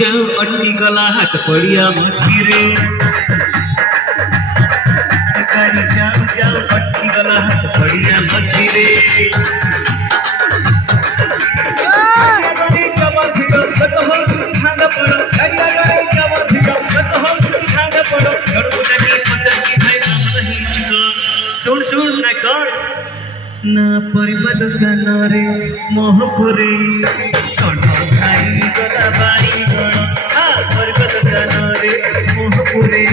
जाऊ अटकी गला हाथ पड़िया मझिरे तकारी जाऊ जाऊ अटकी गला हाथ पड़िया मझिरे सुन सुन न कर ना परिबा दुकान रे मोहपुरी सोन भाई गला बाई गण परिबा दुकान रे मोहपुरी